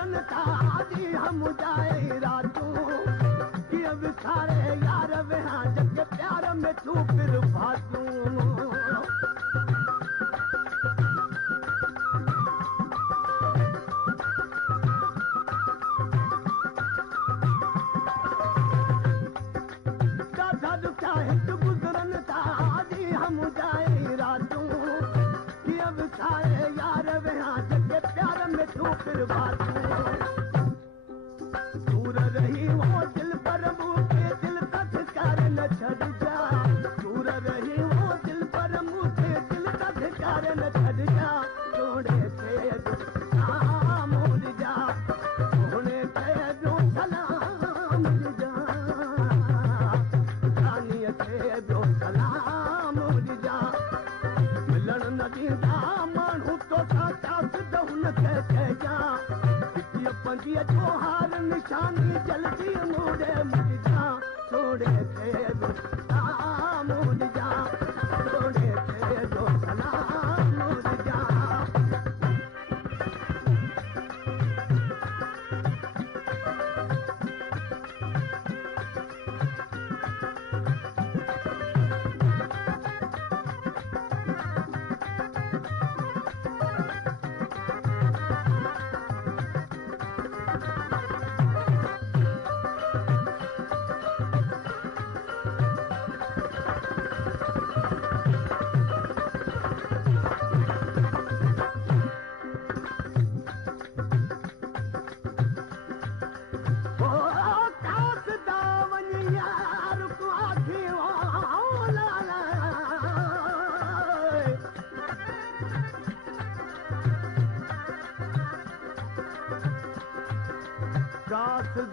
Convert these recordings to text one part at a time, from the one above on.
गुज़रन था आदि हम जाए रातूं कीअं विसारे यार वेहां जग प्यार में तूं फिर फातूं गुज़रन था आदि हम जाए रातूं कीअं विसारे यार वेहां जग प्यार में तूं फिर फातूं दूर रही वो दिल पर मूंखे दिल का ठिकारे न छॾजा दूर रही वो दिल पर मूंखे दिल का ठिकारे न छॾजा सोणे खे सलाम ॾिजा सोणे खे सलाम ॾिजा रानीअ खे सलाम ॾिजा मिलण न ॾींदा माण्हू तोसां चास हुनखे चइजां पंजीअ जो हार निशानी जल्दी मूड़े मुझा सोड़े थे जो सलाम ॾिजा सोड़े थे जो सलाम ॾिजा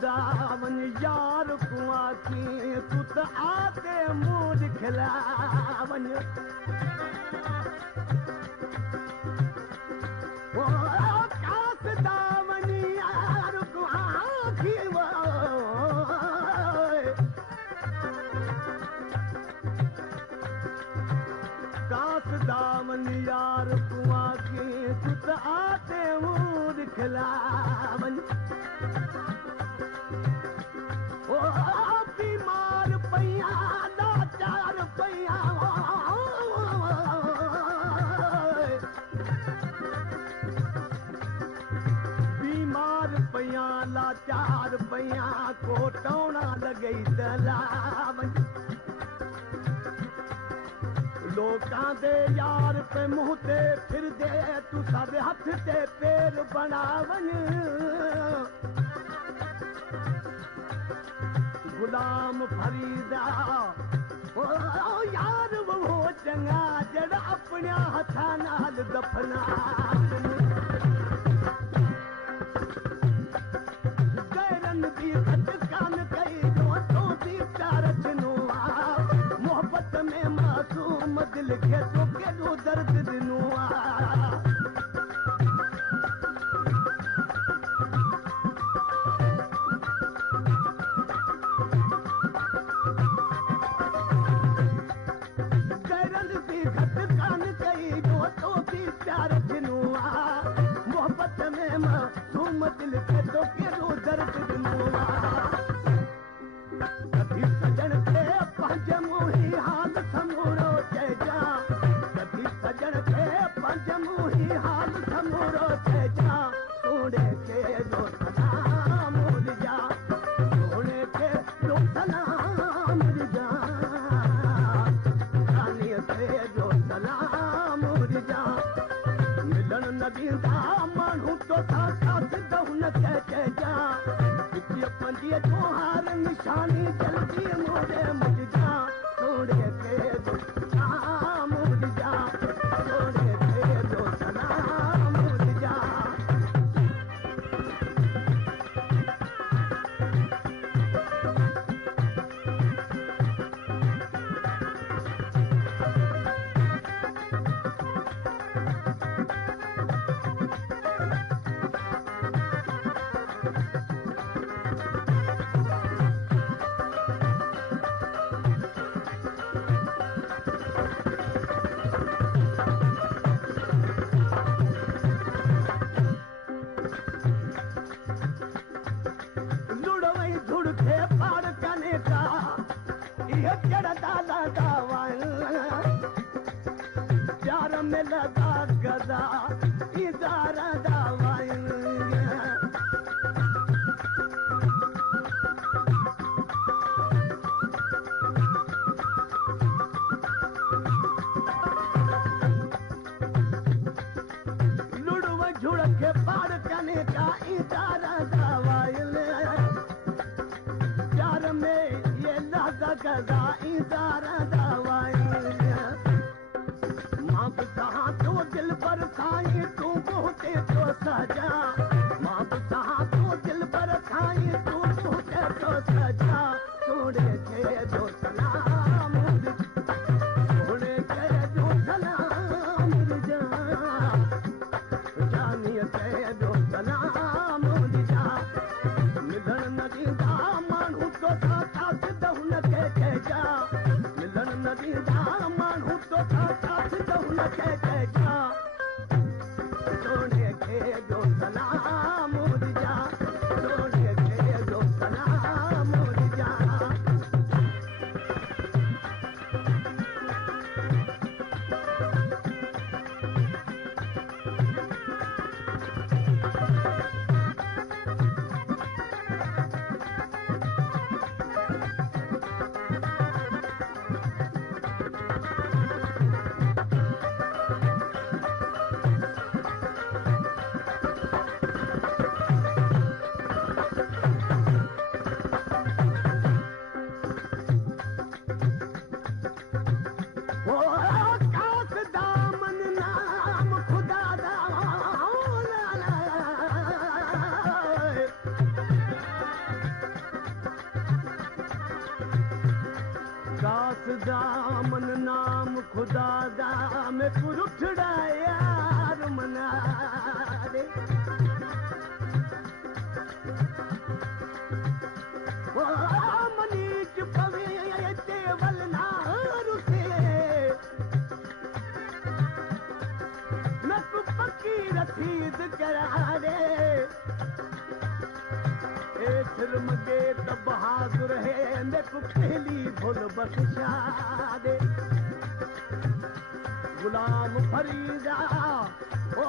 दावन यार कुआ की तू त आते मूड खिलावन ओ कास दावन यार कुआ की कास दावन यार कुआ की तू त आते मूड खिलावन बीमार पैया लाचार पैया बीमार पैया लाचार पैया कोटौना लगई दलावन लोकां दे यार पे मुंह ते फिर दे तू सब हथ ते पैर बनावन गुलाम फरीदा ओ यार वो चंगा जड़ा अपने हथा नाल दफना गैरन दी खटकान कई जो तो दी प्यार चनुआ मोहब्बत में मासूम दिल के तो केॾो दर्द दिनो प्यार दिनुआ मोहब्बत में मासूम दिल के तो केॾो दर्द दिनुआ कभी सजन खे पंज मुही हाल समूरो चइजां कभी सजन खे पंज मुही हाल समूरो चइजां सोणे खे सलाम ॾिजा सोणे खे सलाम ॾिजा रानीअ खे सलाम ॾिजा मिलण न ॾींदा माण्हू तोसां साथ हुनखे चइजां पंजीअ जो हार निशानी जल्दी मोड़े मुझजां सोणे खे सलाम ॾिजा सोणे खे सलाम ॾिजा गदा गदा इदारा दावाइन लुड़व झुड़के पार कने का इदारा दावाइन प्यार में ये लादा गदा इदारा दावाइन मां बुधा तो दिल पर खाई तू बहुते तो सजा मां बुधा तो दिल पर खाई तू बहुते तो सजा छोड़े के जो सलाम छोड़े के जो सलाम जा जानिए के जो सलाम जा मिलन नदी दा मानू तो साथ दहुन के जा मिलन नदी दा मानू तो साथ दहुन के जा छोड़े के जो सलाम जा छोड़े के जो सलाम जा दामन नाम खुदा दा में पुरुठड़ा यार मना रे ओ मनीच पवे तेवल नार से मैं तू पक्की रसीद करा रे फिर मगे त बहादुर है देखो पहली भूल बख्शा दे गुलाम फरीदा ओ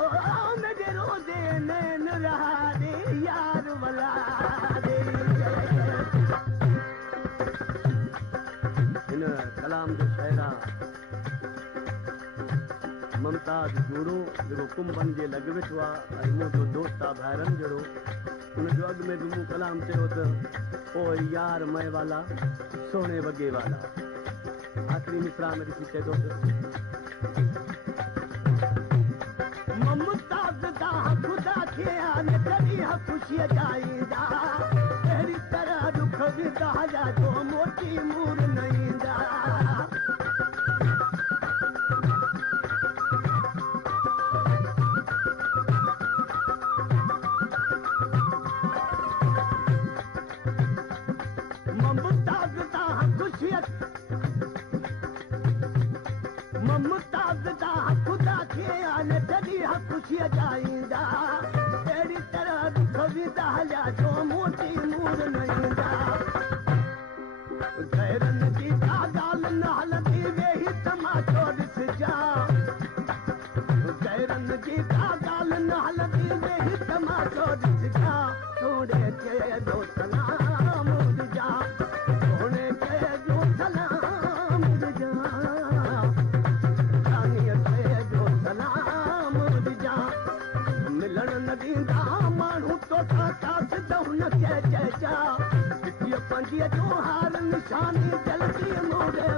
मेरे रोजे नैन रहा दे यार वाला दे इन कलाम जो शायरा ममताज जोड़ो जो कुंभन जे लग वेठो आहे ऐं मुंहिंजो दोस्त आहे भाइरनि जहिड़ो उन जो अॻु में बि मूं कलाम चयो त ओ यार मैं वाला सोने वगे वाला आख़िरी मिसरा में ॾिसी चए थो ममताज़ दा खुदा खे आने कॾहिं ख़ुशीअ जाईंदा अहिड़ी तरह दुख विदा जा जो मोटी मूर न ईंदा ममताज़ दा खुदा खे आने कॾहिं ख़ुशीअ जाईंदा अहिड़ी तरह दुख विदा जा जो मोटी मूर न ईंदा गैरनि जी का ॻाल्हि न हलंदी वेही तमाशो ॾिसजा गैरनि जी का ॻाल्हि न हलंदी वेही तमाशो ॾिसजा छोड़े के जो सलाम ॾिजा छोड़े के जो सलाम ॾिजा मिलन न ॾींदा माण्हू तो साथ दहुन के चइजा पंजीअ जो हार निशानी जल्दी मोड़े